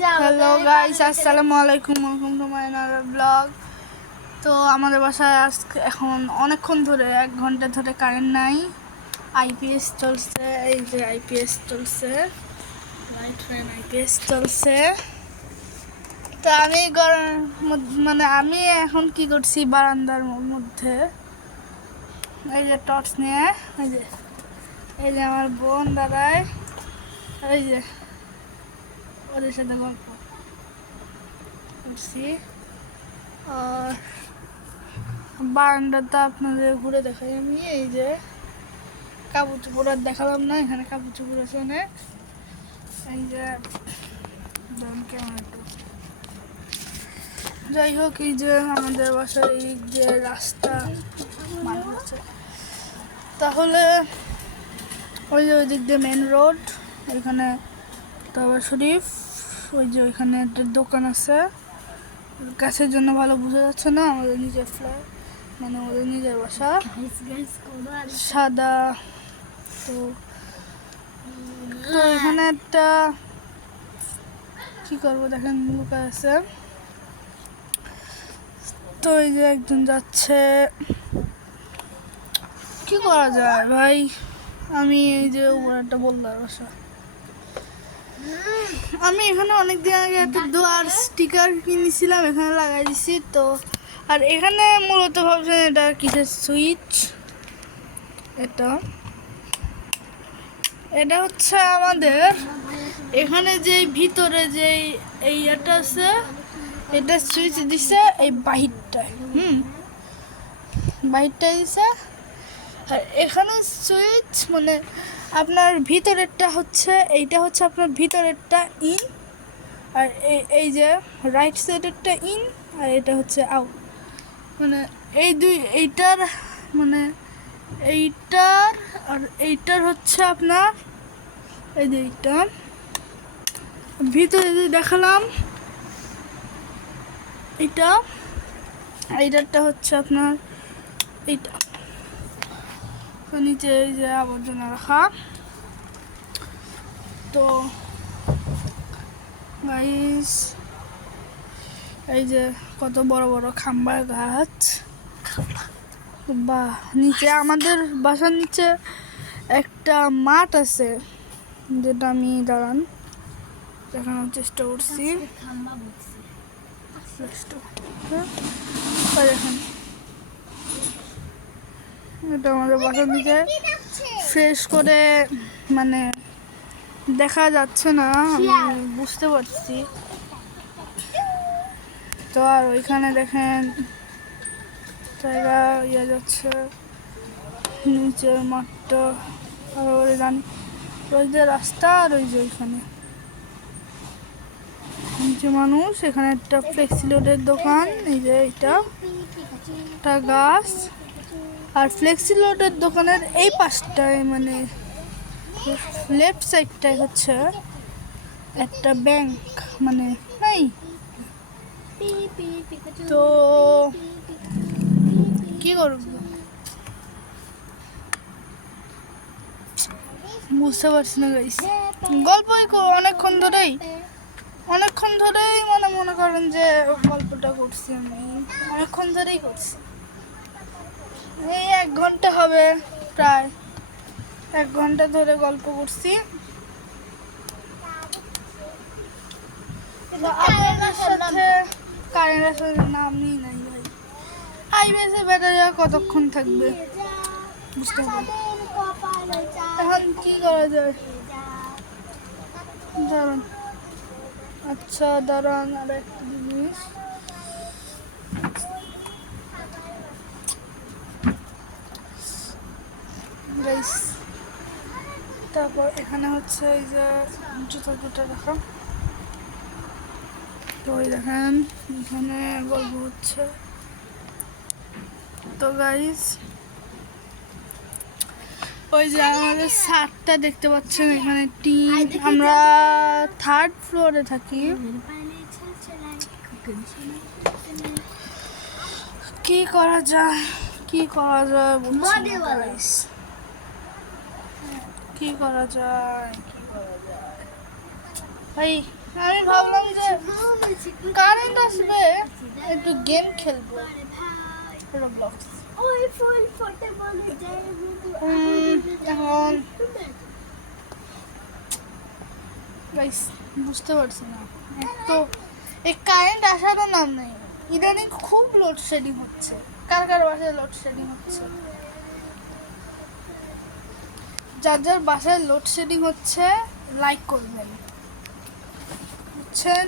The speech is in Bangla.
হ্যালো গাইস, আসসালামু আলাইকুম, welcome to my another blog. তো আমাদের বাসায় আজকে এখন অনেকক্ষণ ধরে 1 ঘন্টা ধরে কারেন্ট নাই। আইপিএস চলছে, এই যে আইপিএস চলছে, লাইট ফ্যান আইপিএস চলছে। তো আমি মানে আমি এখন কি করছি, বারান্দার মধ্যে এই যে টর্চ নিয়ে, এই যে আমার বোন দাদাই, এই যে ওদের সাথে গল্প করছি। আর বারান্দাটা আপনাদের ঘুরে দেখাই আমি। এই যে কাপড় চোপড় আর দেখালাম না, এখানে কাপড় চোপড় আছে অনেক। এই যে কেমন একটু যাই হোক, এই যে আমাদের বাসার এই যে রাস্তা মানুষ আছে, তাহলে ওই যে ওই দিক দিয়ে মেন রোড, এখানে তারপর শরীফ, ওই যে ওইখানে একটা দোকান আছে। গাছের জন্য ভালো বোঝা যাচ্ছে না, আমাদের নিজের ফ্ল্যাট, মানে ওদের নিজের বাসা, সাদা। তো তো এখানে একটা কি করবো দেখেন, লুকা আছে। তো এই যে একজন যাচ্ছে, কি করা যায় ভাই। আমি এই যে উপর একটা বললার বাসা, আমি এখানে অনেকদিন আগে একটা দোয়ার স্টিকার কিনেছিলাম, এখানে লাগাই দিছি। তো আর এখানে মূলত ভাবছেন এটা কিসের সুইচ, এটা হচ্ছে আমাদের এখানে যে ভিতরে যে এই ইয়েটা আছে, এটা সুইচ দিছে এই বাহিরটায়, বাহিরটায় দিছে। আর এখানে সুইচ মানে আপনার ভিতরেরটা হচ্ছে, এইটা হচ্ছে আপনার ভিতরেরটা ইন, আর এই যে রাইট সাইডেরটা ইন, আর এটা হচ্ছে আউট। মানে এই দুই, এইটার মানে এইটার আর এইটার হচ্ছে আপনার এই যে এইটা ভিতরে যে দেখালাম, এইটারটা হচ্ছে আপনার এইটা। তো নিচে এই যে আবর্জনা রাখা। তো গাইস, এই যে কত বড় বড় খাম্বার গাছ, বা নিচে আমাদের বাসার নিচে একটা মাঠ আছে, যেটা আমি দেখানোর চেষ্টা করছি। দেখেন, এটা আমাদের বাসার নিচে ফ্রেশ করে মানে দেখা যাচ্ছে না, আমি বুঝতে পারছি। তো আর ওইখানে দেখেন জায়গা ইয়ে যাচ্ছে, নিচের মাঠটা, আর ওই জানি ওই যে রাস্তা, আর ওই যে ওইখানে নিচে মানুষ। এখানে একটা ফ্লেক্সি লোডের দোকান, এই যে এটা একটা গাছ। আর ফ্লেক্সি লোডের দোকানের এই পাশটায় মানে লেফট সাইডটায় হচ্ছে একটা ব্যাংক, মানে নাই। তো কি করব বুঝতে পারছি না গাইস। গল্পই অনেকক্ষণ ধরেই মানে মনে করেন যে গল্পটা করছি, আমি অনেকক্ষণ ধরেই করছি। এই 1 ঘন্টা হবে, প্রায় 1 ঘন্টা ধরে গল্প করছি। আপনাদের সাথে কারেন্টের নামই নাই ভাই। আইবিএসের ব্যাটারি আর কতক্ষণ থাকবে বুঝতে পারি। এখন কি করা যায়, দাঁড়ান, আচ্ছা দাঁড়ান, আর একটা জিনিস, তারপর এখানে হচ্ছে এই যে জুতো দুটো রাখা। তো ওই দেখেন এখানে গল্প হচ্ছে। তো গাইস, ওই যে আমাদের ছাদটা দেখতে পাচ্ছেন, এখানে টিন, আমরা 3rd ফ্লোরে থাকি। কি করা যায় কি করা যায় ভাই। আমি ভাবলাম কারেন্ট আসবে একটু গেম খেলবো রোবলক্স। এখন গাইস বুঝতে পারছি না, তো এই কারেন্ট আসারও নাম নেই। ইদানিং খুব লোডশেডিং হচ্ছে। কার কার বাসায় লোডশেডিং হচ্ছে? যার যার বাসায় লোডশেডিং হচ্ছে লাইক করবেন, বুঝছেন?